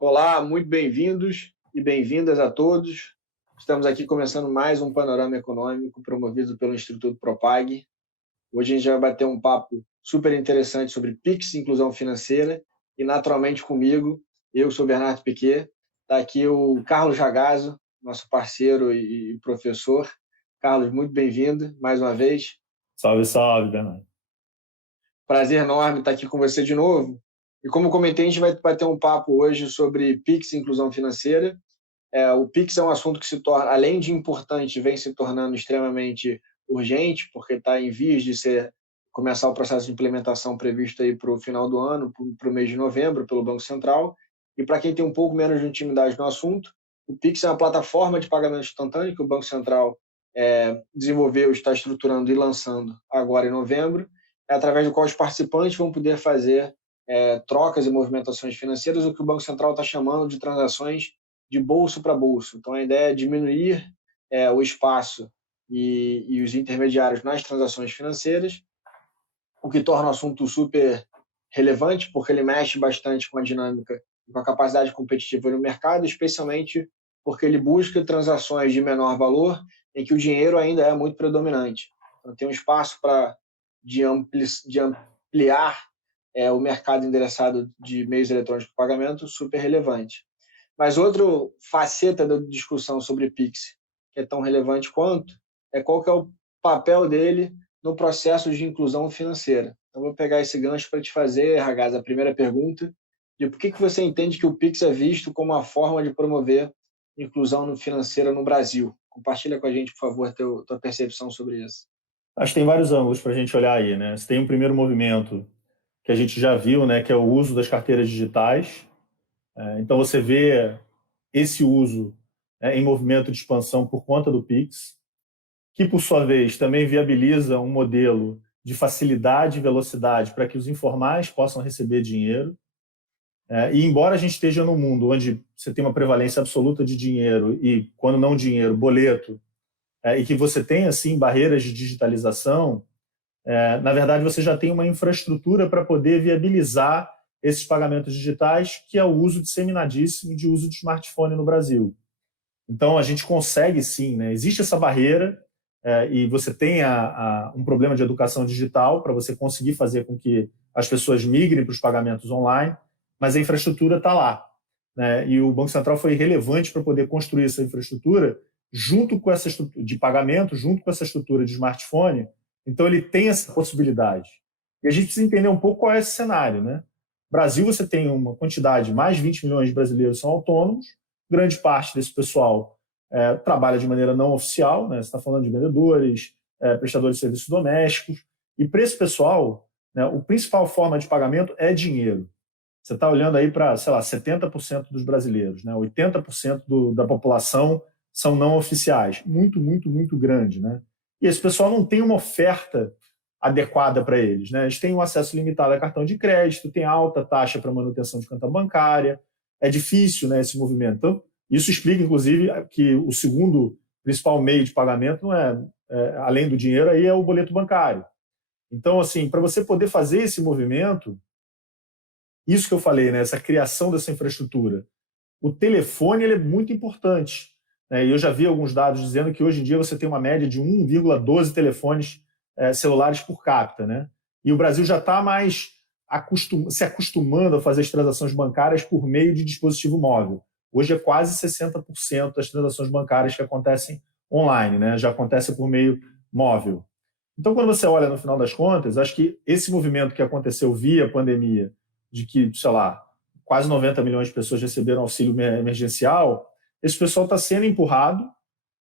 Olá, muito bem-vindos e bem-vindas a todos. Estamos aqui começando mais um Panorama Econômico promovido pelo Instituto Propag. Hoje a gente vai bater um papo super interessante sobre PIX e inclusão financeira e, naturalmente, comigo, eu sou Bernardo Piquet, está aqui o Carlos Ragazzo, nosso parceiro e professor. Carlos, muito bem-vindo mais uma vez. Salve, salve, Bernardo. Prazer enorme estar aqui com você de novo. E como comentei, a gente vai bater um papo hoje sobre PIX e inclusão financeira. O Pix é um assunto que se torna, além de importante, vem se tornando extremamente urgente, porque está em vias de começar o processo de implementação previsto aí para o final do ano, para o mês de novembro, pelo Banco Central. E para quem tem um pouco menos de intimidade no assunto, o Pix é uma plataforma de pagamento instantâneo que o Banco Central desenvolveu, está estruturando e lançando agora em novembro, através do qual os participantes vão poder fazer trocas e movimentações financeiras, o que o Banco Central está chamando de transações de bolso para bolso. Então, a ideia é diminuir o espaço e os intermediários nas transações financeiras, o que torna o assunto super relevante, porque ele mexe bastante com a dinâmica e com a capacidade competitiva no mercado, especialmente porque ele busca transações de menor valor, em que o dinheiro ainda é muito predominante. Então, tem um espaço de ampliar o mercado endereçado de meios eletrônicos de pagamento super relevante. Mas outra faceta da discussão sobre Pix, que é tão relevante quanto, é qual que é o papel dele no processo de inclusão financeira. Então, vou pegar esse gancho para te fazer, Ragaz, a primeira pergunta, de por que você entende que o Pix é visto como uma forma de promover inclusão financeira no Brasil? Compartilha com a gente, por favor, tua percepção sobre isso. Acho que tem vários ângulos para a gente olhar aí, né? Você tem um primeiro movimento que a gente já viu, né, que é o uso das carteiras digitais. Então você vê esse uso em movimento de expansão por conta do Pix, que por sua vez também viabiliza um modelo de facilidade e velocidade para que os informais possam receber dinheiro. E embora a gente esteja num mundo onde você tem uma prevalência absoluta de dinheiro e, quando não dinheiro, boleto, e que você tem assim barreiras de digitalização, na verdade você já tem uma infraestrutura para poder viabilizar esses pagamentos digitais, que é o uso disseminadíssimo de uso de smartphone no Brasil. Então a gente consegue sim, né? Existe essa barreira e você tem um problema de educação digital para você conseguir fazer com que as pessoas migrem para os pagamentos online, mas a infraestrutura está lá, né? E o Banco Central foi relevante para poder construir essa infraestrutura junto com essa estrutura de pagamento, junto com essa estrutura de smartphone. Então ele tem essa possibilidade. E a gente precisa entender um pouco qual é esse cenário, né? Brasil, você tem uma quantidade, mais de 20 milhões de brasileiros são autônomos, grande parte desse pessoal trabalha de maneira não oficial, né? Você está falando de vendedores, prestadores de serviços domésticos, e para esse pessoal, né, a principal forma de pagamento é dinheiro. Você está olhando aí para, sei lá, 70% dos brasileiros, né? 80% da população são não oficiais. Muito, muito, muito grande, né? E esse pessoal não tem uma oferta adequada para eles, né? Eles têm um acesso limitado a cartão de crédito, tem alta taxa para manutenção de conta bancária, é difícil, né, esse movimento. Então, isso explica, inclusive, que o segundo principal meio de pagamento não além do dinheiro, aí é o boleto bancário. Então, assim, para você poder fazer esse movimento, isso que eu falei, né, essa criação dessa infraestrutura, o telefone ele é muito importante. Né? E eu já vi alguns dados dizendo que hoje em dia você tem uma média de 1,12 telefones celulares por capita. Né? E o Brasil já está mais se acostumando a fazer as transações bancárias por meio de dispositivo móvel. Hoje é quase 60% das transações bancárias que acontecem online, né? Já acontece por meio móvel. Então, quando você olha no final das contas, acho que esse movimento que aconteceu via pandemia, de que, sei lá, quase 90 milhões de pessoas receberam auxílio emergencial, esse pessoal está sendo empurrado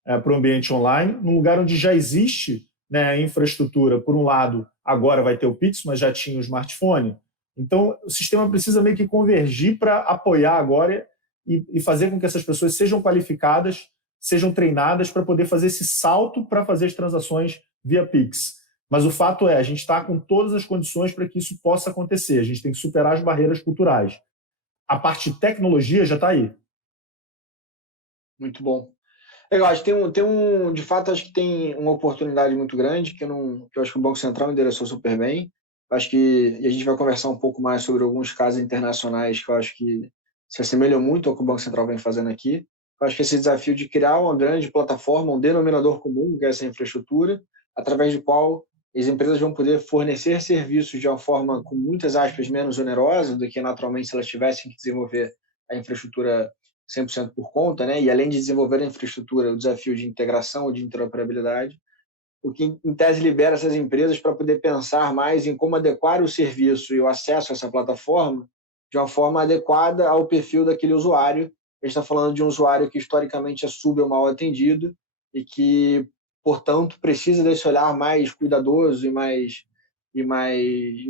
para o ambiente online, num lugar onde já existe, né, a infraestrutura. Por um lado, agora vai ter o Pix, mas já tinha o smartphone. Então, o sistema precisa meio que convergir para apoiar agora e fazer com que essas pessoas sejam qualificadas, sejam treinadas para poder fazer esse salto para fazer as transações via Pix. Mas o fato é, a gente está com todas as condições para que isso possa acontecer. A gente tem que superar as barreiras culturais. A parte de tecnologia já está aí. Muito bom. Eu acho que de fato, acho que tem uma oportunidade muito grande que eu acho que o Banco Central endereçou super bem. Acho que e a gente vai conversar um pouco mais sobre alguns casos internacionais que eu acho que se assemelham muito ao que o Banco Central vem fazendo aqui. Eu acho que esse desafio de criar uma grande plataforma, um denominador comum, que é essa infraestrutura, através do qual as empresas vão poder fornecer serviços de uma forma, com muitas aspas, menos onerosa do que naturalmente se elas tivessem que desenvolver a infraestrutura 100% por conta, né? E além de desenvolver a infraestrutura, o desafio de integração, de interoperabilidade, o que em tese libera essas empresas para poder pensar mais em como adequar o serviço e o acesso a essa plataforma de uma forma adequada ao perfil daquele usuário. A gente está falando de um usuário que historicamente é sub ou mal atendido e que, portanto, precisa desse olhar mais cuidadoso e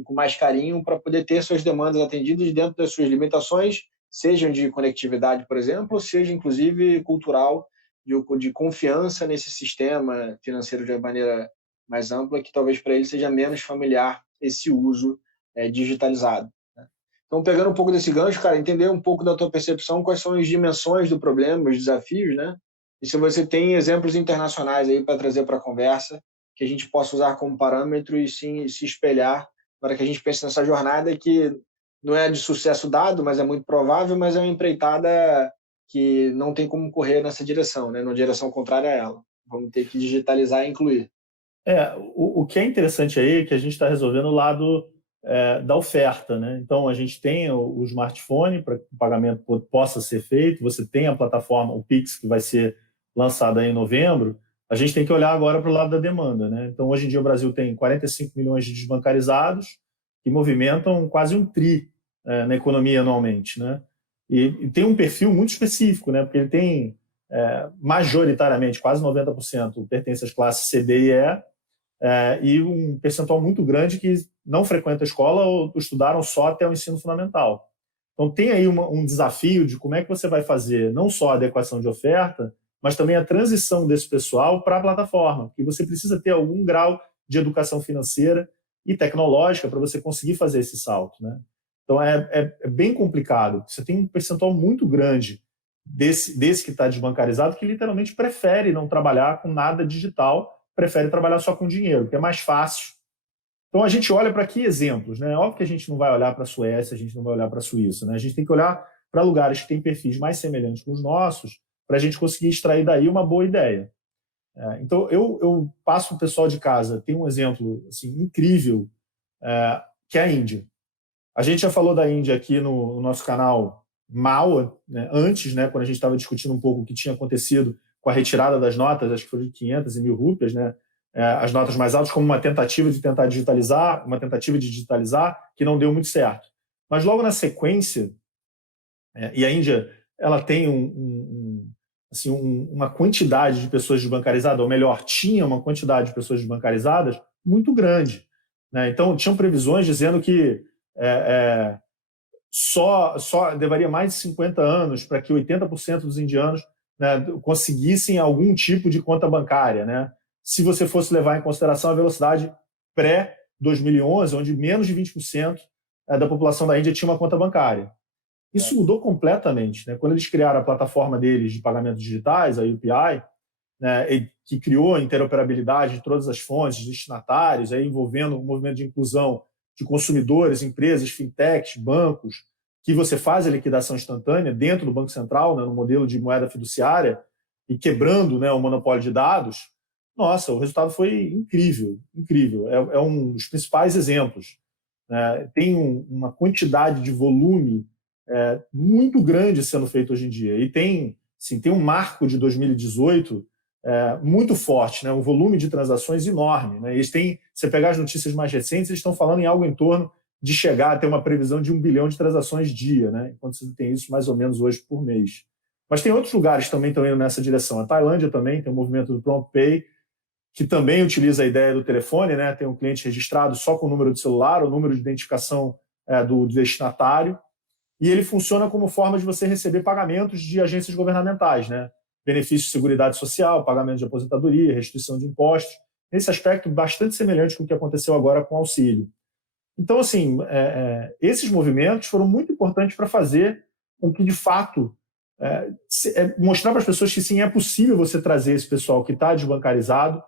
com mais carinho para poder ter suas demandas atendidas dentro das suas limitações, sejam de conectividade, por exemplo, ou seja, inclusive, cultural, de confiança nesse sistema financeiro de maneira mais ampla, que talvez para ele seja menos familiar esse uso digitalizado. Né? Então, pegando um pouco desse gancho, cara, entender um pouco da tua percepção, quais são as dimensões do problema, os desafios, né? E se você tem exemplos internacionais aí para trazer para a conversa, que a gente possa usar como parâmetro e sim se espelhar para que a gente pense nessa jornada que não é de sucesso dado, mas é muito provável, mas é uma empreitada que não tem como correr nessa direção, né? Na direção contrária a ela. Vamos ter que digitalizar e incluir. O que é interessante aí é que a gente está resolvendo o lado da oferta, né? Então, a gente tem o smartphone para que o pagamento possa ser feito, você tem a plataforma, o Pix, que vai ser lançada em novembro, a gente tem que olhar agora para o lado da demanda, né? Então, hoje em dia, o Brasil tem 45 milhões de desbancarizados que movimentam quase um tri na economia anualmente, né? E tem um perfil muito específico, né? Porque ele tem, majoritariamente, quase 90% pertence às classes C, D e E, e um percentual muito grande que não frequenta a escola ou estudaram só até o ensino fundamental. Então, tem aí um desafio de como é que você vai fazer não só a adequação de oferta, mas também a transição desse pessoal para a plataforma, porque você precisa ter algum grau de educação financeira e tecnológica para você conseguir fazer esse salto, né? Então, é bem complicado. Você tem um percentual muito grande desse que está desbancarizado que literalmente prefere não trabalhar com nada digital, prefere trabalhar só com dinheiro, que é mais fácil. Então, a gente olha para que exemplos, né? Óbvio que a gente não vai olhar para a Suécia, a gente não vai olhar para a Suíça, né? A gente tem que olhar para lugares que têm perfis mais semelhantes com os nossos, para a gente conseguir extrair daí uma boa ideia. Então, eu passo para o pessoal de casa, tem um exemplo assim, incrível, que é a Índia. A gente já falou da Índia aqui no nosso canal mal, né? Antes, né, quando a gente estava discutindo um pouco o que tinha acontecido com a retirada das notas, acho que foi de 500 e 1.000 rúpias, né? As notas mais altas, como uma tentativa de tentar digitalizar, que não deu muito certo. Mas logo na sequência, e a Índia ela tem uma quantidade de pessoas desbancarizadas, ou melhor, tinha uma quantidade de pessoas desbancarizadas muito grande, né? Então, tinham previsões dizendo que só levaria mais de 50 anos para que 80% dos indianos, né, conseguissem algum tipo de conta bancária, né? Se você fosse levar em consideração a velocidade pré-2011, onde menos de 20% da população da Índia tinha uma conta bancária. Isso mudou completamente, né? Quando eles criaram a plataforma deles de pagamentos digitais, a UPI, né, que criou a interoperabilidade de todas as fontes, destinatários, envolvendo o movimento de inclusão de consumidores, empresas, fintechs, bancos, que você faz a liquidação instantânea dentro do Banco Central, né, no modelo de moeda fiduciária, e quebrando, né, o monopólio de dados. Nossa, o resultado foi incrível, incrível. É um dos principais exemplos. Tem uma quantidade de volume muito grande sendo feito hoje em dia. E tem um marco de 2018 muito forte, né? Um volume de transações enorme, né? Você pegar as notícias mais recentes, eles estão falando em algo em torno de chegar a ter uma previsão de 1 bilhão de transações dia, né? Enquanto você tem isso mais ou menos hoje por mês. Mas tem outros lugares que também estão indo nessa direção. A Tailândia também tem o movimento do Prompt Pay, que também utiliza a ideia do telefone, né? Tem um cliente registrado só com o número de celular, o número de identificação do destinatário, e ele funciona como forma de você receber pagamentos de agências governamentais, né? Benefícios de seguridade social, pagamento de aposentadoria, restituição de impostos, nesse aspecto bastante semelhante com o que aconteceu agora com o auxílio. Então, assim, esses movimentos foram muito importantes para fazer com que, de fato, mostrar para as pessoas que sim, é possível você trazer esse pessoal que está desbancarizado,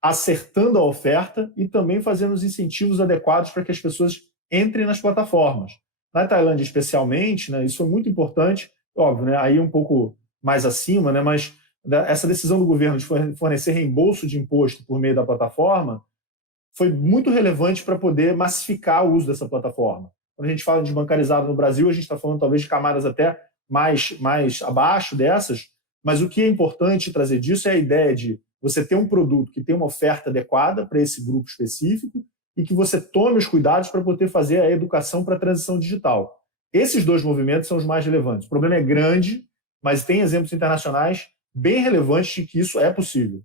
acertando a oferta e também fazendo os incentivos adequados para que as pessoas entrem nas plataformas. Na Tailândia, especialmente, né, isso foi muito importante, óbvio, né, aí um pouco mais acima, né, mas essa decisão do governo de fornecer reembolso de imposto por meio da plataforma foi muito relevante para poder massificar o uso dessa plataforma. Quando a gente fala de desbancarizado no Brasil, a gente está falando talvez de camadas até mais abaixo dessas, mas o que é importante trazer disso é a ideia de você ter um produto que tem uma oferta adequada para esse grupo específico e que você tome os cuidados para poder fazer a educação para a transição digital. Esses dois movimentos são os mais relevantes. O problema é grande, mas tem exemplos internacionais bem relevantes de que isso é possível.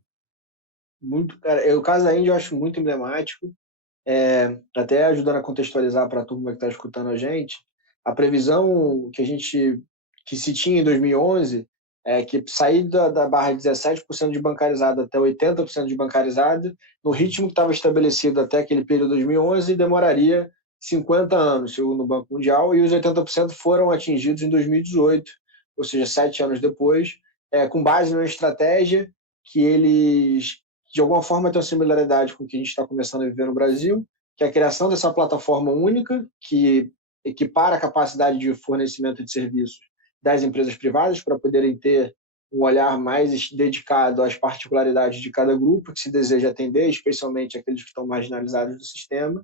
Muito, cara, o caso da Índia eu acho muito emblemático, até ajudando a contextualizar para a turma que está escutando a gente, a previsão que se tinha em 2011 é que sair da barra de 17% de bancarizado até 80% de bancarizado, no ritmo que estava estabelecido até aquele período de 2011, demoraria 50 anos, segundo o Banco Mundial, e os 80% foram atingidos em 2018, ou seja, 7 anos depois, com base numa estratégia que eles, de alguma forma, têm uma similaridade com o que a gente está começando a viver no Brasil, que é a criação dessa plataforma única, que equipara a capacidade de fornecimento de serviços das empresas privadas para poderem ter um olhar mais dedicado às particularidades de cada grupo que se deseja atender, especialmente aqueles que estão marginalizados do sistema,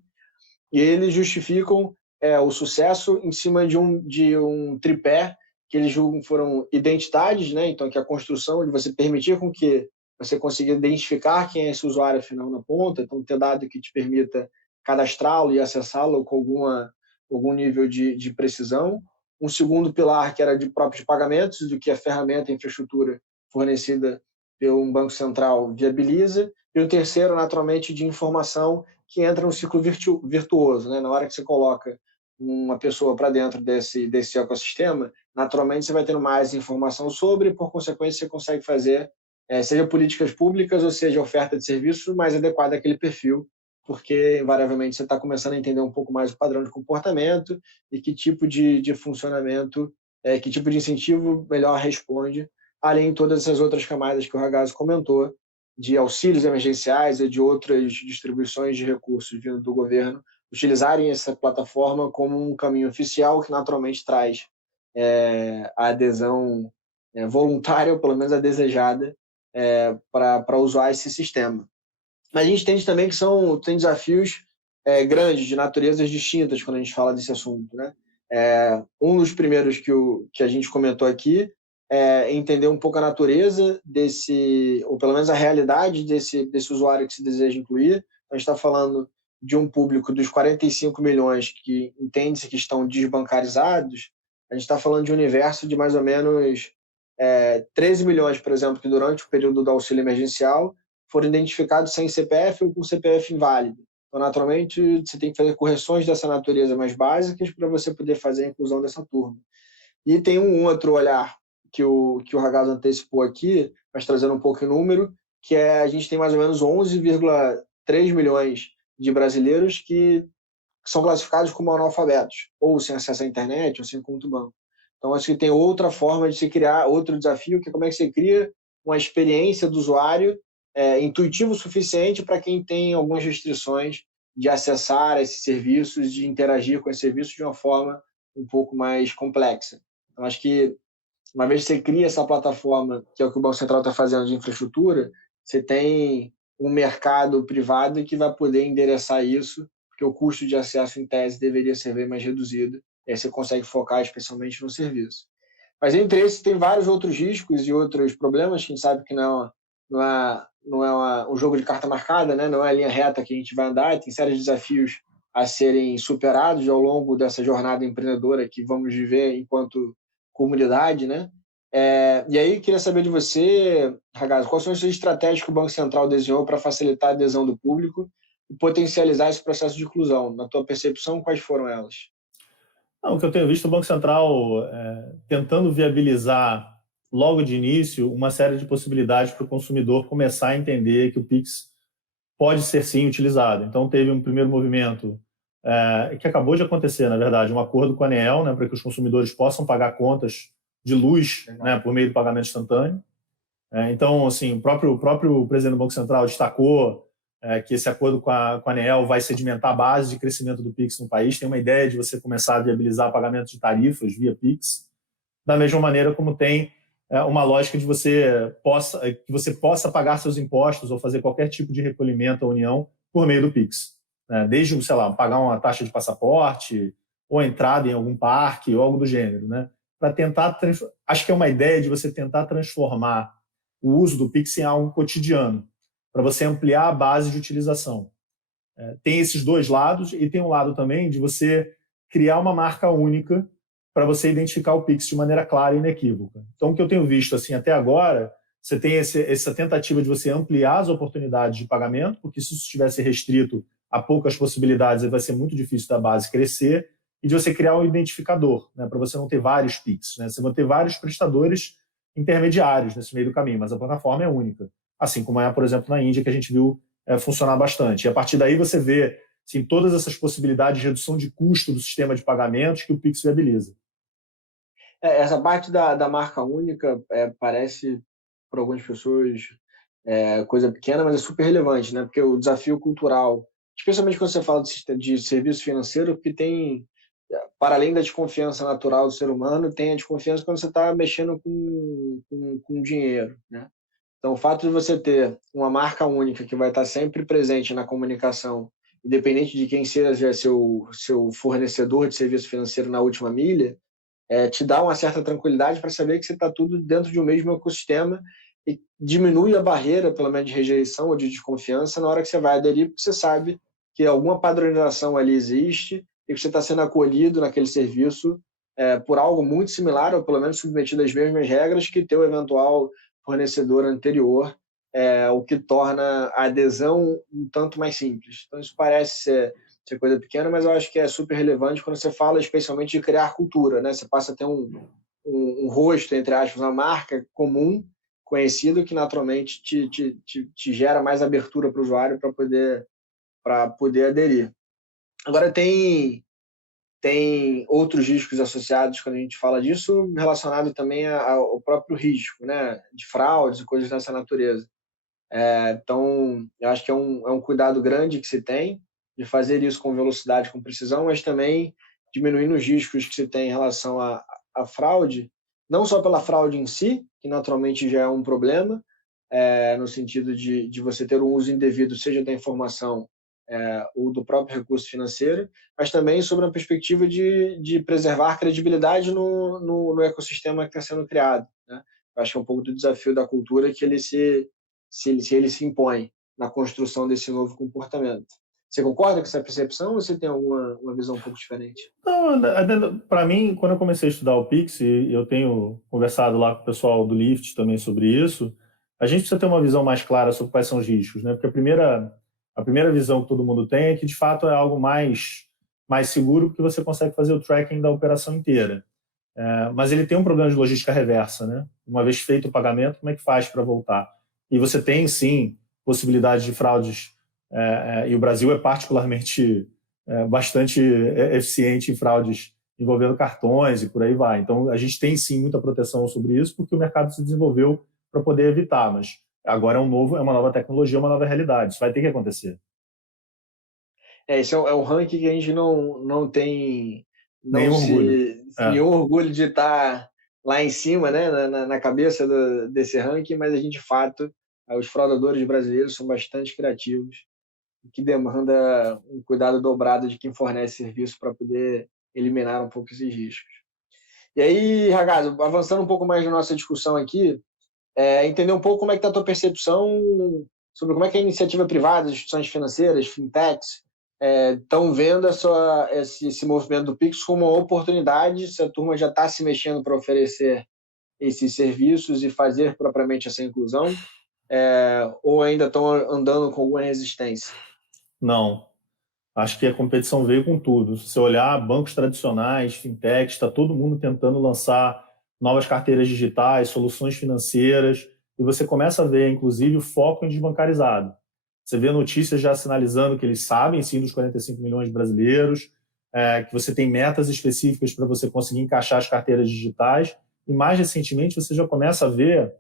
e eles justificam o sucesso em cima de um tripé que eles julgam foram identidades, né? Então, que a construção de você permitir com que você consiga identificar quem é esse usuário final na ponta, então ter dado que te permita cadastrá-lo e acessá-lo com algum nível de precisão. Um segundo pilar que era de próprios pagamentos, do que a ferramenta, a infraestrutura fornecida pelo Banco Central viabiliza. E o terceiro, naturalmente, de informação, que entra no ciclo virtuoso, né? Na hora que você coloca uma pessoa para dentro desse ecossistema, naturalmente você vai tendo mais informação sobre, e por consequência você consegue fazer, seja políticas públicas ou seja oferta de serviços mais adequada àquele perfil, porque invariavelmente você está começando a entender um pouco mais o padrão de comportamento e que tipo de funcionamento, que tipo de incentivo melhor responde, além de todas essas outras camadas que o Ragazzo comentou, de auxílios emergenciais e de outras distribuições de recursos vindo do governo, utilizarem essa plataforma como um caminho oficial que naturalmente traz a adesão voluntária, ou pelo menos a desejada, para usar esse sistema. Mas a gente entende também que tem desafios grandes, de naturezas distintas, quando a gente fala desse assunto, né? Um dos primeiros que a gente comentou aqui é entender um pouco a natureza ou pelo menos a realidade desse usuário que se deseja incluir. A gente está falando de um público dos 45 milhões que entende-se que estão desbancarizados. A gente está falando de um universo de mais ou menos 13 milhões, por exemplo, que durante o período do auxílio emergencial foram identificados sem CPF ou com CPF inválido. Então, naturalmente, você tem que fazer correções dessa natureza mais básicas para você poder fazer a inclusão dessa turma. E tem um outro olhar que o Ragazzo antecipou aqui, mas trazendo um pouco em número, que a gente tem mais ou menos 11,3 milhões de brasileiros que são classificados como analfabetos, ou sem acesso à internet, ou sem conta do banco. Então, acho que tem outra forma de se criar, outro desafio, que é como é que você cria uma experiência do usuário intuitivo o suficiente para quem tem algumas restrições de acessar esses serviços, de interagir com esses serviços de uma forma um pouco mais complexa. Então, acho que uma vez que você cria essa plataforma, que é o que o Banco Central está fazendo de infraestrutura, você tem um mercado privado que vai poder endereçar isso, porque o custo de acesso, em tese, deveria ser bem mais reduzido, e aí você consegue focar especialmente no serviço. Mas entre esses tem vários outros riscos e outros problemas, que a gente sabe que não é um jogo de carta marcada, né? Não é a linha reta que a gente vai andar, tem sérios desafios a serem superados ao longo dessa jornada empreendedora que vamos viver enquanto comunidade, né? E aí, queria saber de você, Ragazzo, quais são as estratégias que o Banco Central desenhou para facilitar a adesão do público e potencializar esse processo de inclusão? Na tua percepção, quais foram elas? O que eu tenho visto o Banco Central tentando viabilizar logo de início uma série de possibilidades para o consumidor começar a entender que o Pix pode ser sim utilizado. Então teve um primeiro movimento que acabou de acontecer, na verdade, um acordo com a ANEEL, né, para que os consumidores possam pagar contas de luz, né, por meio do pagamento instantâneo. Então, assim, o próprio presidente do Banco Central destacou que esse acordo com a ANEEL vai sedimentar a base de crescimento do Pix no país. Tem uma ideia de você começar a viabilizar pagamento de tarifas via Pix, da mesma maneira como tem uma lógica de que você possa pagar seus impostos ou fazer qualquer tipo de recolhimento à União por meio do Pix. Desde, sei lá, pagar uma taxa de passaporte ou entrada em algum parque ou algo do gênero, né? Para tentar, acho que é uma ideia de você tentar transformar o uso do Pix em algo cotidiano, para você ampliar a base de utilização. Tem esses dois lados e tem um lado também de você criar uma marca única para você identificar o Pix de maneira clara e inequívoca. Então, o que eu tenho visto assim até agora, você tem essa tentativa de você ampliar as oportunidades de pagamento, porque se isso estivesse restrito a poucas possibilidades, vai ser muito difícil da base crescer, e de você criar um identificador, né, para você não ter vários Pix. Né? Você vai ter vários prestadores intermediários nesse meio do caminho, mas a plataforma é única. Assim como é, por exemplo, na Índia, que a gente viu funcionar bastante. E a partir daí você vê assim, todas essas possibilidades de redução de custo do sistema de pagamentos que o Pix viabiliza. Essa parte da marca única parece, para algumas pessoas, coisa pequena, mas é super relevante, né? Porque o desafio cultural, especialmente quando você fala de serviço financeiro, que tem, para além da desconfiança natural do ser humano, tem a desconfiança quando você está mexendo com dinheiro, né? Então, o fato de você ter uma marca única que vai estar sempre presente na comunicação, independente de quem seja seu fornecedor de serviço financeiro na última milha, te dá uma certa tranquilidade para saber que você está tudo dentro de um mesmo ecossistema e diminui a barreira, pelo menos de rejeição ou de desconfiança, na hora que você vai aderir, porque você sabe que alguma padronização ali existe e que você está sendo acolhido naquele serviço por algo muito similar, ou pelo menos submetido às mesmas regras que teu eventual fornecedor anterior, o que torna a adesão um tanto mais simples. Então, isso parece ser coisa pequena, mas eu acho que é super relevante quando você fala especialmente de criar cultura, né? Você passa a ter um rosto, entre aspas, uma marca comum, conhecido, que naturalmente te gera mais abertura para o usuário para poder aderir. Agora, tem outros riscos associados quando a gente fala disso, relacionado também ao próprio risco, né? De fraudes e coisas dessa natureza. Então, eu acho que é um cuidado grande que se tem de fazer isso com velocidade, com precisão, mas também diminuindo os riscos que se tem em relação à fraude, não só pela fraude em si, que naturalmente já é um problema, no sentido de você ter um uso indevido, seja da informação ou do próprio recurso financeiro, mas também sobre a perspectiva de preservar a credibilidade no ecossistema que está sendo criado, né? Eu acho que é um pouco do desafio da cultura que ele se impõe na construção desse novo comportamento. Você concorda com essa percepção ou você tem uma visão um pouco diferente? Para mim, quando eu comecei a estudar o Pix, e eu tenho conversado lá com o pessoal do Lyft também sobre isso, a gente precisa ter uma visão mais clara sobre quais são os riscos, né? Porque a primeira visão que todo mundo tem é que, de fato, é algo mais seguro, porque você consegue fazer o tracking da operação inteira. Mas ele tem um problema de logística reversa, né? Uma vez feito o pagamento, como é que faz para voltar? E você tem, sim, possibilidade de fraudes, e o Brasil é particularmente bastante eficiente em fraudes envolvendo cartões e por aí vai. Então, a gente tem, sim, muita proteção sobre isso, porque o mercado se desenvolveu para poder evitar, mas agora é uma nova tecnologia, uma nova realidade. Isso vai ter que acontecer. Esse é um ranking que a gente não tem Nenhum orgulho. nenhum orgulho de estar lá em cima, né, na cabeça desse ranking, mas a gente, de fato, os fraudadores brasileiros são bastante criativos, o que demanda um cuidado dobrado de quem fornece serviço para poder eliminar um pouco esses riscos. E aí, Ragazzo, avançando um pouco mais na nossa discussão aqui, entender um pouco como é que está a tua percepção sobre como é que a iniciativa privada, as instituições financeiras, fintechs, estão vendo esse movimento do Pix como uma oportunidade, se a turma já está se mexendo para oferecer esses serviços e fazer propriamente essa inclusão, ou ainda estão andando com alguma resistência? Não. Acho que a competição veio com tudo. Se você olhar bancos tradicionais, fintechs, está todo mundo tentando lançar novas carteiras digitais, soluções financeiras, e você começa a ver, inclusive, o foco em desbancarizado. Você vê notícias já sinalizando que eles sabem, sim, dos 45 milhões de brasileiros, que você tem metas específicas para você conseguir encaixar as carteiras digitais, e mais recentemente você já começa a ver,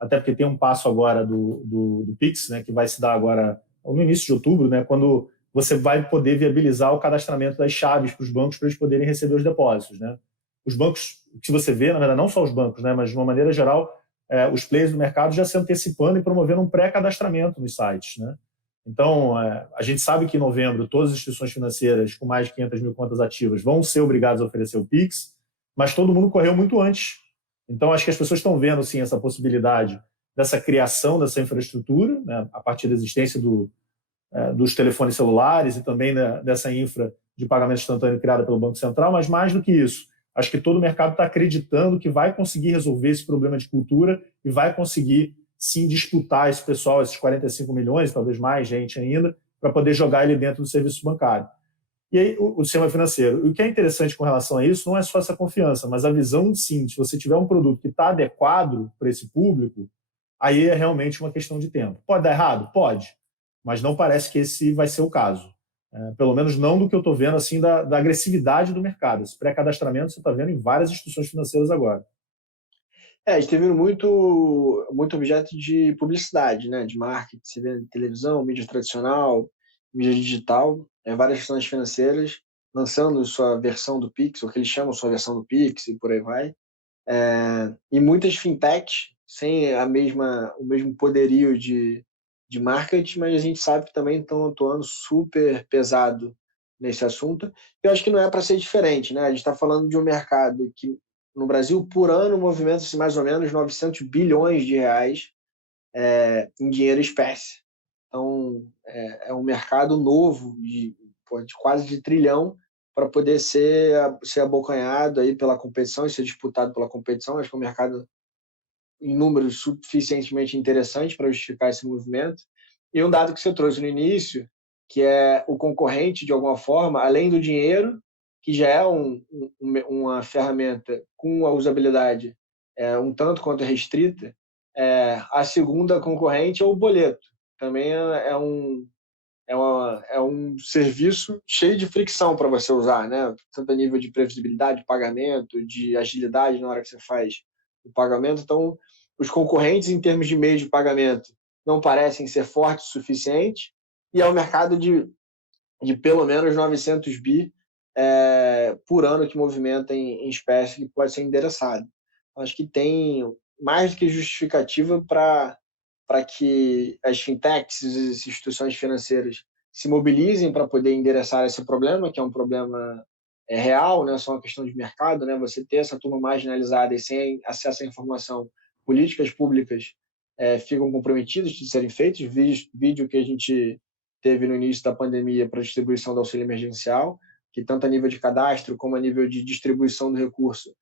até porque tem um passo agora do Pix, né, que vai se dar agora ou no início de outubro, né, quando você vai poder viabilizar o cadastramento das chaves para os bancos para eles poderem receber os depósitos, né? Os bancos, que você vê, na verdade, não só os bancos, né, mas de uma maneira geral, os players do mercado já se antecipando e promovendo um pré-cadastramento nos sites, né? Então, a gente sabe que em novembro todas as instituições financeiras com mais de 500 mil contas ativas vão ser obrigadas a oferecer o Pix, mas todo mundo correu muito antes. Então, acho que as pessoas estão vendo, sim, essa possibilidade dessa criação dessa infraestrutura, né, a partir da existência dos telefones celulares e também dessa infra de pagamento instantâneo criada pelo Banco Central, mas mais do que isso, acho que todo o mercado está acreditando que vai conseguir resolver esse problema de cultura e vai conseguir, sim, disputar esse pessoal, esses 45 milhões, talvez mais gente ainda, para poder jogar ele dentro do serviço bancário. E aí, o sistema financeiro. O que é interessante com relação a isso não é só essa confiança, mas a visão, sim, se você tiver um produto que está adequado para esse público, aí é realmente uma questão de tempo. Pode dar errado? Pode, mas não parece que esse vai ser o caso. Pelo menos não do que eu estou vendo assim da agressividade do mercado. Esse pré-cadastramento você está vendo em várias instituições financeiras agora. A gente tem vindo muito objeto de publicidade, né? De marketing, você vê na televisão, mídia tradicional, mídia digital, várias instituições financeiras lançando sua versão do Pix, ou que eles chamam sua versão do Pix e por aí vai. E muitas fintechs sem o mesmo poderio de marketing, mas a gente sabe que também estão atuando super pesado nesse assunto. Eu acho que não é para ser diferente, né? A gente está falando de um mercado que no Brasil, por ano, movimenta-se mais ou menos 900 bilhões de reais em dinheiro espécie. Então, é um mercado novo de quase de trilhão para poder ser abocanhado aí pela competição e ser disputado pela competição. Acho que é um mercado em números suficientemente interessantes para justificar esse movimento. E um dado que você trouxe no início, que é o concorrente, de alguma forma, além do dinheiro, que já é uma ferramenta com a usabilidade um tanto quanto restrita, a segunda concorrente é o boleto. Também é um serviço cheio de fricção para você usar, né? Tanto a nível de previsibilidade de pagamento, de agilidade na hora que você faz o pagamento. Então, os concorrentes em termos de meio de pagamento não parecem ser fortes o suficiente e é um mercado de pelo menos 900 bi por ano que movimenta em espécie que pode ser endereçado. Acho que tem mais do que justificativa para que as fintechs, as instituições financeiras se mobilizem para poder endereçar esse problema, que é um problema real, né? Só uma questão de mercado, né? Você ter essa turma marginalizada e sem acesso à informação, políticas públicas ficam comprometidas de serem feitas. Vídeo que a gente teve no início da pandemia para distribuição do auxílio emergencial, que tanto a nível de cadastro como a nível de distribuição do recurso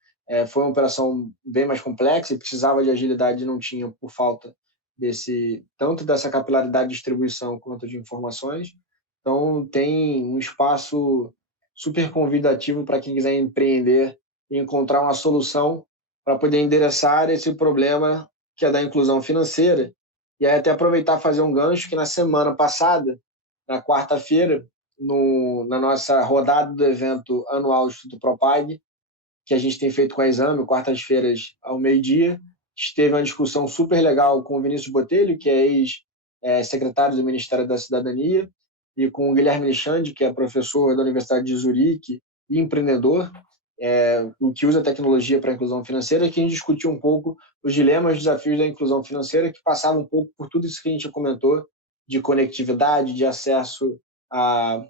foi uma operação bem mais complexa e precisava de agilidade e não tinha por falta tanto dessa capilaridade de distribuição quanto de informações. Então, tem um espaço super convidativo para quem quiser empreender e encontrar uma solução para poder endereçar esse problema que é da inclusão financeira. E aí até aproveitar e fazer um gancho que na semana passada, na quarta-feira, na nossa rodada do evento anual do Instituto Propag, que a gente tem feito com a Exame, quartas-feiras ao meio-dia, teve uma discussão super legal com o Vinícius Botelho, que é ex-secretário do Ministério da Cidadania, e com o Guilherme Alexandre, que é professor da Universidade de Zurique e empreendedor, o que usa tecnologia para a inclusão financeira, que a gente discutiu um pouco os dilemas e desafios da inclusão financeira, que passava um pouco por tudo isso que a gente comentou, de conectividade, de acesso a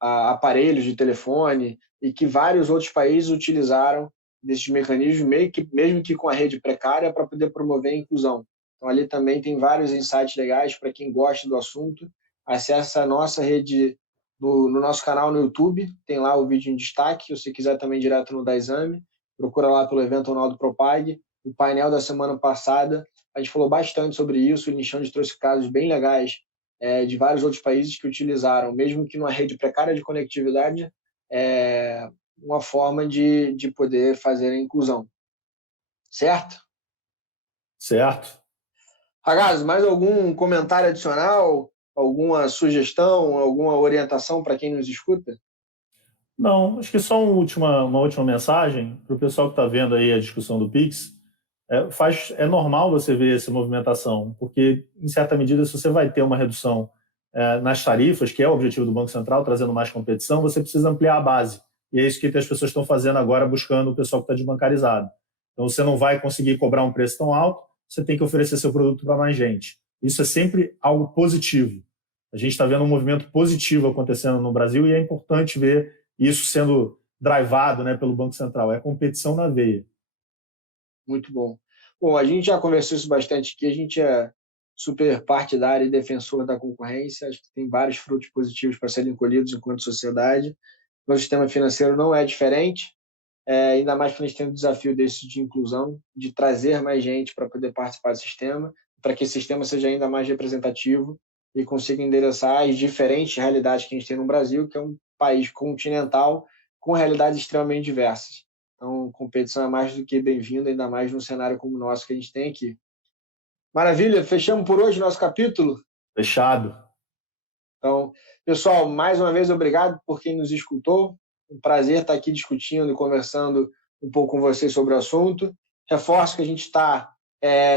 aparelhos de telefone, e que vários outros países utilizaram desses mecanismos, mesmo que com a rede precária, para poder promover a inclusão. Então, ali também tem vários insights legais para quem gosta do assunto. Acesse a nossa rede no nosso canal no YouTube, tem lá o vídeo em destaque. Se você quiser também direto no da Exame, procura lá pelo evento anual do Propag. O painel da semana passada, a gente falou bastante sobre isso. O Alexandre trouxe casos bem legais de vários outros países que utilizaram, mesmo que numa rede precária de conectividade, uma forma de poder fazer a inclusão. Certo? Certo. Ragazzo, mais algum comentário adicional? Alguma sugestão? Alguma orientação para quem nos escuta? Não, acho que só uma última mensagem para o pessoal que está vendo aí a discussão do Pix. É normal você ver essa movimentação, porque, em certa medida, se você vai ter uma redução nas tarifas, que é o objetivo do Banco Central, trazendo mais competição, você precisa ampliar a base. E é isso que as pessoas estão fazendo agora, buscando o pessoal que está desbancarizado. Então, você não vai conseguir cobrar um preço tão alto, você tem que oferecer seu produto para mais gente. Isso é sempre algo positivo. A gente está vendo um movimento positivo acontecendo no Brasil e é importante ver isso sendo drivado, né, pelo Banco Central. É competição na veia. Muito bom. Bom, a gente já conversou isso bastante aqui, a gente é super partidário e defensor da concorrência, acho que tem vários frutos positivos para serem colhidos enquanto sociedade. Nosso sistema financeiro não é diferente, ainda mais que a gente tem um desafio desse de inclusão, de trazer mais gente para poder participar do sistema, para que esse sistema seja ainda mais representativo e consiga endereçar as diferentes realidades que a gente tem no Brasil, que é um país continental com realidades extremamente diversas. Então, competição é mais do que bem-vinda, ainda mais num cenário como o nosso que a gente tem aqui. Maravilha, fechamos por hoje o nosso capítulo? Fechado. Então, pessoal, mais uma vez, obrigado por quem nos escutou. Um prazer estar aqui discutindo e conversando um pouco com vocês sobre o assunto. Reforço que a gente está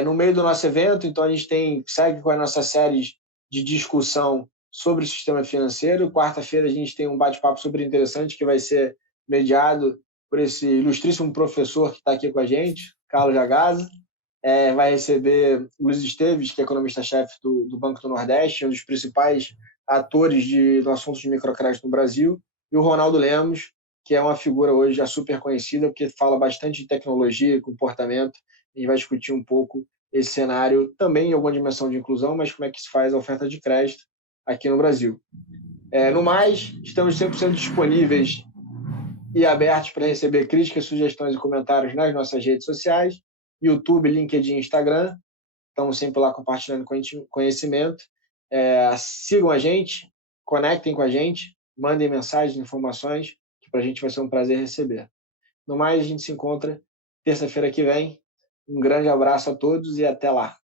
no meio do nosso evento, então a gente segue com as nossas séries de discussão sobre o sistema financeiro. Quarta-feira a gente tem um bate-papo super interessante que vai ser mediado por esse ilustríssimo professor que está aqui com a gente, Carlos Jagaza. Vai receber Luiz Esteves, que é economista-chefe do Banco do Nordeste, um dos principais atores do assunto de microcrédito no Brasil, e o Ronaldo Lemos, que é uma figura hoje já super conhecida, porque fala bastante de tecnologia e comportamento. A gente vai discutir um pouco esse cenário, também em alguma dimensão de inclusão, mas como é que se faz a oferta de crédito aqui no Brasil. No mais, estamos sempre sendo disponíveis e abertos para receber críticas, sugestões e comentários nas nossas redes sociais, YouTube, LinkedIn, Instagram. Estamos sempre lá compartilhando conhecimento. Sigam a gente, conectem com a gente, mandem mensagens, informações, que para a gente vai ser um prazer receber. No mais, a gente se encontra terça-feira que vem. Um grande abraço a todos e até lá.